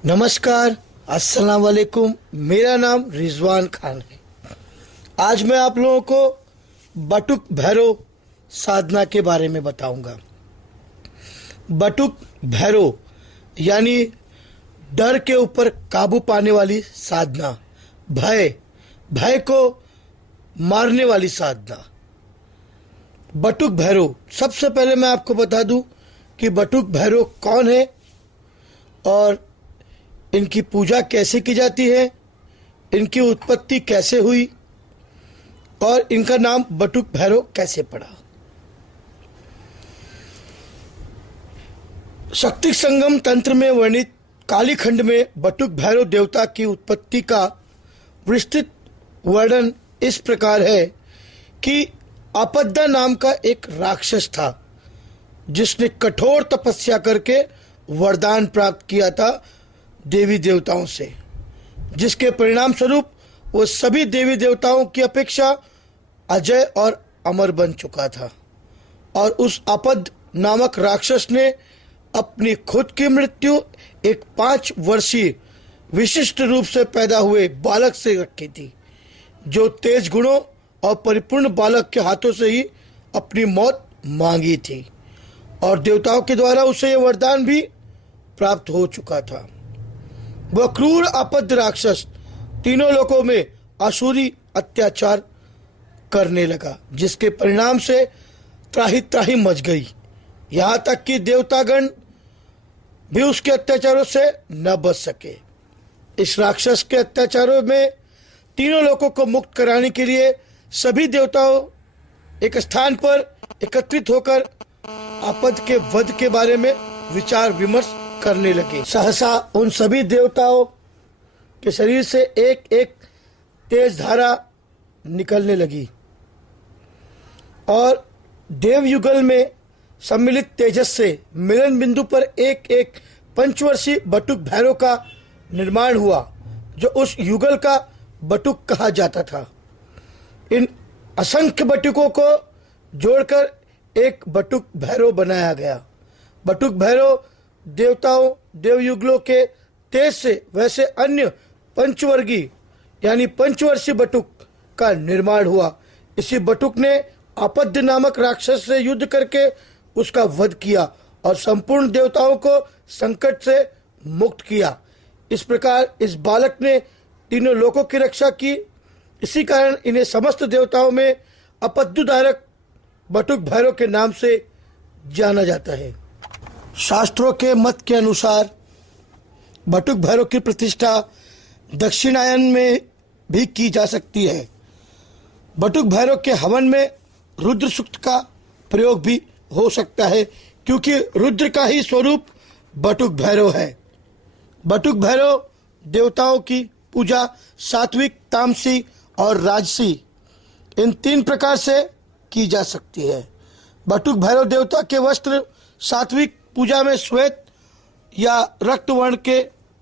नमस्कार, अस्सलाम वालेकुम। मेरा नाम रिजवान खान है। आज मैं आप लोगों को बटुक भैरव साधना के बारे में बताऊंगा। बटुक भैरव यानी डर के ऊपर काबू पाने वाली साधना, भय को मारने वाली साधना। बटुक भैरव, सबसे पहले मैं आपको बता दूं कि बटुक भैरव कौन है और इनकी पूजा कैसे की जाती है, इनकी उत्पत्ति कैसे हुई और इनका नाम बटुक भैरव कैसे पड़ा। शक्ति संगम तंत्र में वर्णित कालीखंड में बटुक भैरव देवता की उत्पत्ति का विस्तृत वर्णन इस प्रकार है कि आपद्दा नाम का एक राक्षस था जिसने कठोर तपस्या करके वरदान प्राप्त किया था देवी देवताओं से, जिसके परिणाम स्वरूप वो सभी देवी देवताओं की अपेक्षा अजय और अमर बन चुका था। और उस आपद नामक राक्षस ने अपनी खुद की मृत्यु एक 5 वर्षीय विशिष्ट रूप से पैदा हुए बालक से रखी थी, जो तेज गुणों और परिपूर्ण बालक के हाथों से ही अपनी मौत मांगी थी और देवताओं के द्वारा उसे यह वरदान भी प्राप्त हो चुका था। वह क्रूर आपद राक्षस तीनों लोकों में आसुरी अत्याचार करने लगा, जिसके परिणाम से त्राही त्राही मच गई। यहाँ तक कि देवतागण भी उसके अत्याचारों से न बच सके। इस राक्षस के अत्याचारों में तीनों लोकों को मुक्त कराने के लिए सभी देवताओं एक स्थान पर एकत्रित होकर आपद के वध के बारे में विचार विमर्श करने लगे। सहसा उन सभी देवताओं के शरीर से एक एक तेज धारा निकलने लगी और देवयुगल में सम्मिलित तेजस से मिलन बिंदु पर एक एक पंचवर्षीय बटुक भैरव का निर्माण हुआ, जो उस युगल का बटुक कहा जाता था। इन असंख्य बटुकों को जोड़कर एक बटुक भैरव बनाया गया। बटुक भैरव देवताओं देवयुगलों के तेज से वैसे अन्य पंचवर्गीय यानी पंचवर्षीय बटुक का निर्माण हुआ। इसी बटुक ने आपद्य नामक राक्षस से युद्ध करके उसका वध किया और संपूर्ण देवताओं को संकट से मुक्त किया। इस प्रकार इस बालक ने तीनों लोकों की रक्षा की। इसी कारण इन्हें समस्त देवताओं में आपद्युदारक बटुक भैरव के नाम से जाना जाता है। शास्त्रों के मत के अनुसार बटुक भैरव की प्रतिष्ठा दक्षिणायन में भी की जा सकती है। बटुक भैरव के हवन में रुद्र सूक्त का प्रयोग भी हो सकता है, क्योंकि रुद्र का ही स्वरूप बटुक भैरव है। बटुक भैरव देवताओं की पूजा सात्विक, तामसी और राजसी इन 3 प्रकार से की जा सकती है। बटुक भैरव देवता के वस्त्र सात्विक पूजा में श्वेत या रक्त वर्ण के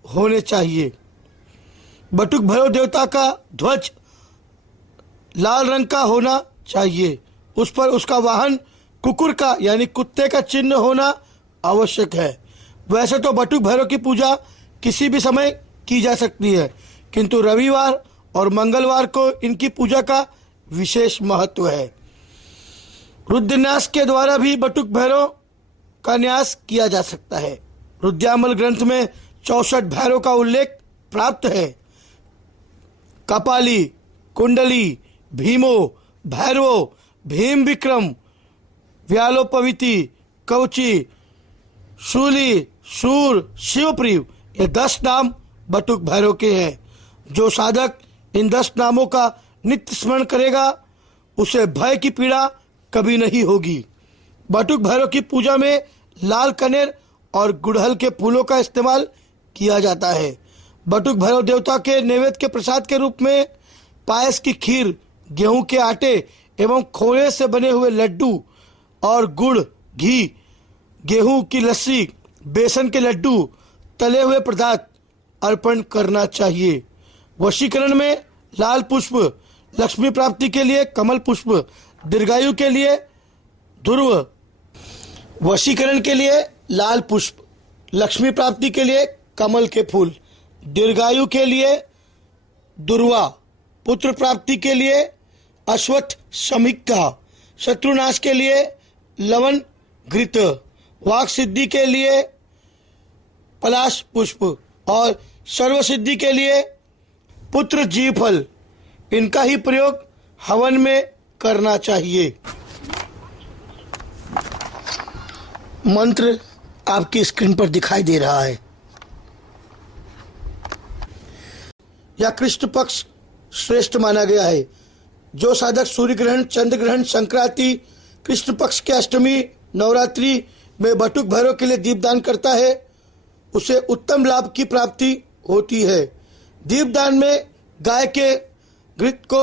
होने चाहिए। बटुक भैरव देवता का ध्वज लाल रंग का होना चाहिए। उस पर उसका वाहन कुकुर का यानी कुत्ते का चिन्ह होना आवश्यक है। वैसे तो बटुक भैरव की पूजा किसी भी समय की जा सकती है, किंतु रविवार और मंगलवार को इनकी पूजा का विशेष महत्व है। रुद्रन्यास के द्वारा भी बटुक भैरव का न्यास किया जा सकता है। रुद्यामल ग्रंथ में 64 भैरव का उल्लेख प्राप्त है। कपाली, कुंडली, भीमो, भैरवो, भीम विक्रम, व्यालोपविति, कवची, शूली, शूर, शिवप्रिय, ये 10 नाम बटुक भैरव के हैं। जो साधक इन 10 नामों का नित्य स्मरण करेगा उसे भय की पीड़ा कभी नहीं होगी। बटुक भैरव की पूजा में लाल कनेर और गुड़हल के फूलों का इस्तेमाल किया जाता है। बटुक भैरव देवता के नैवेद्य के प्रसाद के रूप में पायस की खीर, गेहूं के आटे एवं खोए से बने हुए लड्डू और गुड़, घी, गेहूं की लस्सी, बेसन के लड्डू, तले हुए पदार्थ अर्पण करना चाहिए। वशीकरण में लाल पुष्प, लक्ष्मी प्राप्ति के लिए कमल पुष्प, दीर्घायु के लिए ध्रुव, वशीकरण के लिए लाल पुष्प, लक्ष्मी प्राप्ति के लिए कमल के फूल। दीर्घायु के लिए दुर्वा, पुत्र प्राप्ति के लिए अश्वत्थ समिक्का, शत्रुनाश के लिए लवन घृत, वाक सिद्धि के लिए पलाश पुष्प और सर्व सिद्धि के लिए पुत्र जीफल। इनका ही प्रयोग हवन में करना चाहिए। मंत्र आपकी स्क्रीन पर दिखाई दे रहा है। यह कृष्ण पक्ष श्रेष्ठ माना गया है। जो साधक सूर्य ग्रहण, चंद्र ग्रहण, संक्रांति, कृष्ण पक्ष के अष्टमी, नवरात्रि में बटुक भैरव के लिए दीपदान करता है, उसे उत्तम लाभ की प्राप्ति होती है। दीपदान में गाय के घृत को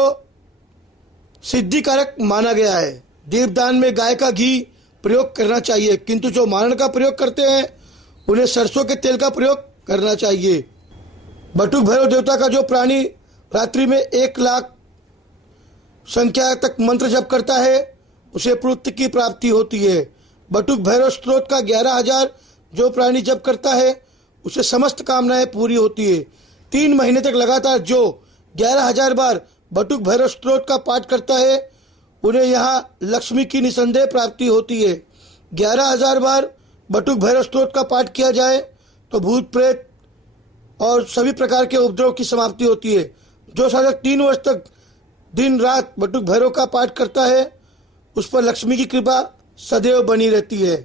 सिद्धिकारक माना गया है। दीपदान में गाय का घी प्रयोग करना चाहिए, किंतु जो मारण का प्रयोग करते हैं उन्हें सरसों के तेल का प्रयोग करना चाहिए। बटुक भैरव देवता का जो प्राणी रात्रि में 1 लाख संख्या तक मंत्र जप करता है उसे पुत्र की प्राप्ति होती है। बटुक भैरव स्त्रोत का 11,000 जो प्राणी जप करता है उसे समस्त कामनाएं पूरी होती है। 3 महीने तक लगातार जो 11,000 बार बटुक भैरव स्त्रोत का पाठ करता है उन्हें यहाँ लक्ष्मी की निसंदेह प्राप्ति होती है। 11,000 बार बटुक भैरव स्त्रोत का पाठ किया जाए तो भूत प्रेत और सभी प्रकार के उपद्रव की समाप्ति होती है। जो साधक 3 वर्ष तक दिन रात बटुक भैरव का पाठ करता है उस पर लक्ष्मी की कृपा सदैव बनी रहती है।